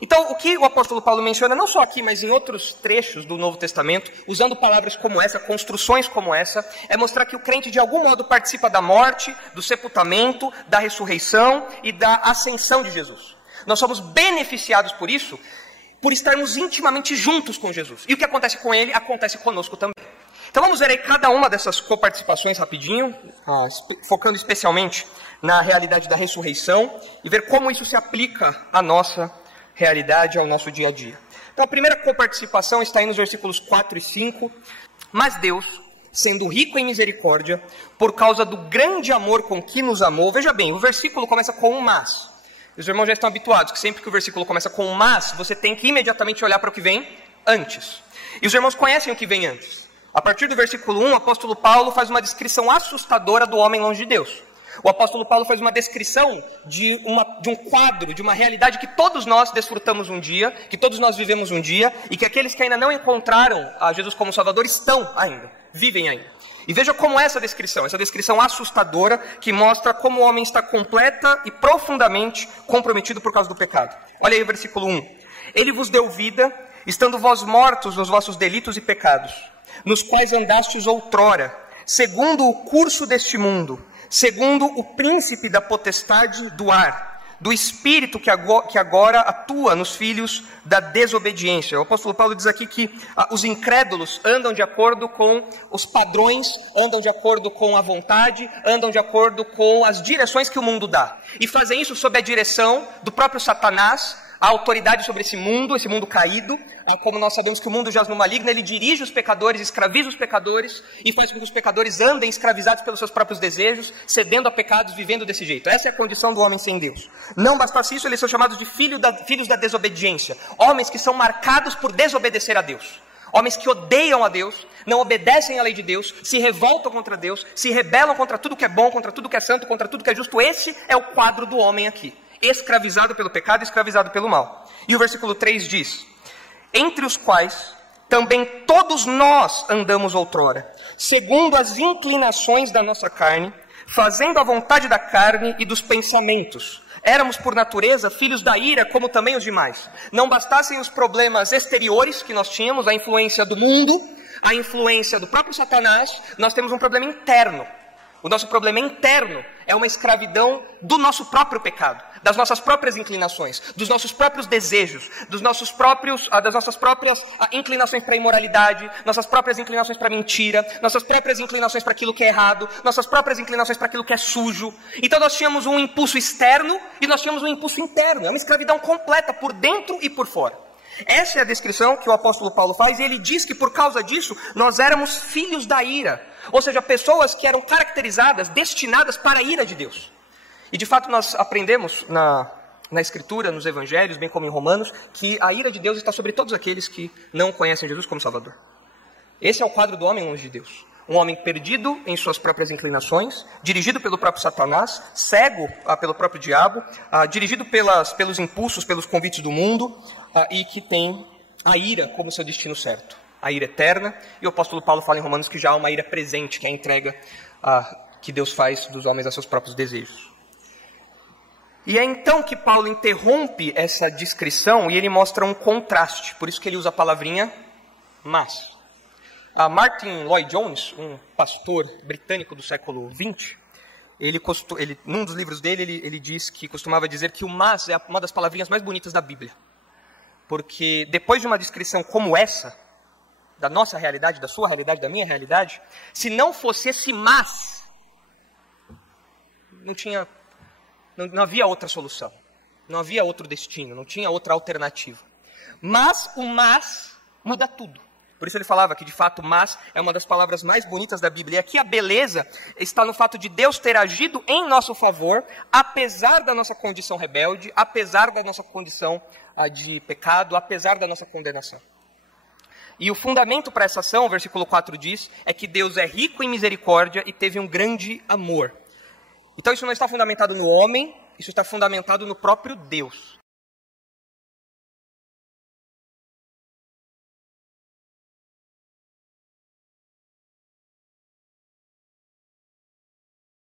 Então, o que o apóstolo Paulo menciona, não só aqui, mas em outros trechos do Novo Testamento, usando palavras como essa, construções como essa, é mostrar que o crente de algum modo participa da morte, do sepultamento, da ressurreição e da ascensão de Jesus. Nós somos beneficiados por isso, por estarmos intimamente juntos com Jesus. E o que acontece com ele, acontece conosco também. Então vamos ver aí cada uma dessas coparticipações rapidinho, focando especialmente na realidade da ressurreição e ver como isso se aplica à nossa realidade, ao nosso dia a dia. Então a primeira coparticipação está aí nos versículos 4 e 5. Mas Deus, sendo rico em misericórdia, por causa do grande amor com que nos amou. Veja bem, o versículo começa com um mas. Os irmãos já estão habituados que sempre que o versículo começa com um mas, você tem que imediatamente olhar para o que vem antes. E os irmãos conhecem o que vem antes. A partir do versículo 1, o apóstolo Paulo faz uma descrição assustadora do homem longe de Deus. O apóstolo Paulo faz uma descrição de um quadro, de uma realidade que todos nós desfrutamos um dia, que todos nós vivemos um dia, e que aqueles que ainda não encontraram a Jesus como Salvador estão ainda, vivem ainda. E veja como essa descrição assustadora, que mostra como o homem está completa e profundamente comprometido por causa do pecado. Olha aí o versículo 1. Ele vos deu vida, estando vós mortos nos vossos delitos e pecados, nos quais andastes outrora, segundo o curso deste mundo, segundo o príncipe da potestade do ar, do espírito que agora atua nos filhos da desobediência. O apóstolo Paulo diz aqui que os incrédulos andam de acordo com os padrões, andam de acordo com a vontade, andam de acordo com as direções que o mundo dá. E fazem isso sob a direção do próprio Satanás, a autoridade sobre esse mundo caído. Como nós sabemos que o mundo jaz no maligno, ele dirige os pecadores, escraviza os pecadores e faz com que os pecadores andem escravizados pelos seus próprios desejos, cedendo a pecados, vivendo desse jeito. Essa é a condição do homem sem Deus. Não bastasse isso, eles são chamados de filhos da desobediência. Homens que são marcados por desobedecer a Deus. Homens que odeiam a Deus, não obedecem à lei de Deus, se revoltam contra Deus, se rebelam contra tudo que é bom, contra tudo que é santo, contra tudo que é justo. Esse é o quadro do homem aqui. Escravizado pelo pecado, escravizado pelo mal. E o versículo 3 diz: entre os quais também todos nós andamos outrora, segundo as inclinações da nossa carne, fazendo a vontade da carne e dos pensamentos. Éramos por natureza filhos da ira, como também os demais. Não bastassem os problemas exteriores que nós tínhamos, a influência do mundo, a influência do próprio Satanás, nós temos um problema interno. O nosso problema interno é uma escravidão do nosso próprio pecado, das nossas próprias inclinações, dos nossos próprios desejos, das nossas próprias inclinações para a imoralidade, nossas próprias inclinações para a mentira, nossas próprias inclinações para aquilo que é errado, nossas próprias inclinações para aquilo que é sujo. Então nós tínhamos um impulso externo e nós tínhamos um impulso interno. É uma escravidão completa por dentro e por fora. Essa é a descrição que o apóstolo Paulo faz, e ele diz que por causa disso nós éramos filhos da ira, ou seja, pessoas que eram caracterizadas, destinadas para a ira de Deus. E de fato nós aprendemos na Escritura, nos Evangelhos, bem como em Romanos, que a ira de Deus está sobre todos aqueles que não conhecem Jesus como Salvador. Esse é o quadro do homem longe de Deus. Um homem perdido em suas próprias inclinações, dirigido pelo próprio Satanás, cego pelo próprio diabo, dirigido pelos impulsos, pelos convites do mundo, e que tem a ira como seu destino certo. A ira eterna, e o apóstolo Paulo fala em Romanos que já há uma ira presente, que é a entrega que Deus faz dos homens a seus próprios desejos. E é então que Paulo interrompe essa descrição e ele mostra um contraste, por isso que ele usa a palavrinha mas. Martin Lloyd-Jones, um pastor britânico do século XX, num dos livros dele, ele diz que costumava dizer que o mas é uma das palavrinhas mais bonitas da Bíblia. Porque depois de uma descrição como essa, da nossa realidade, da sua realidade, da minha realidade, se não fosse esse mas, não havia outra solução, não havia outro destino, não tinha outra alternativa. Mas o mas muda tudo. Por isso ele falava que, de fato, mas é uma das palavras mais bonitas da Bíblia. E aqui a beleza está no fato de Deus ter agido em nosso favor, apesar da nossa condição rebelde, apesar da nossa condição de pecado, apesar da nossa condenação. E o fundamento para essa ação, o versículo 4 diz, é que Deus é rico em misericórdia e teve um grande amor. Então isso não está fundamentado no homem, isso está fundamentado no próprio Deus.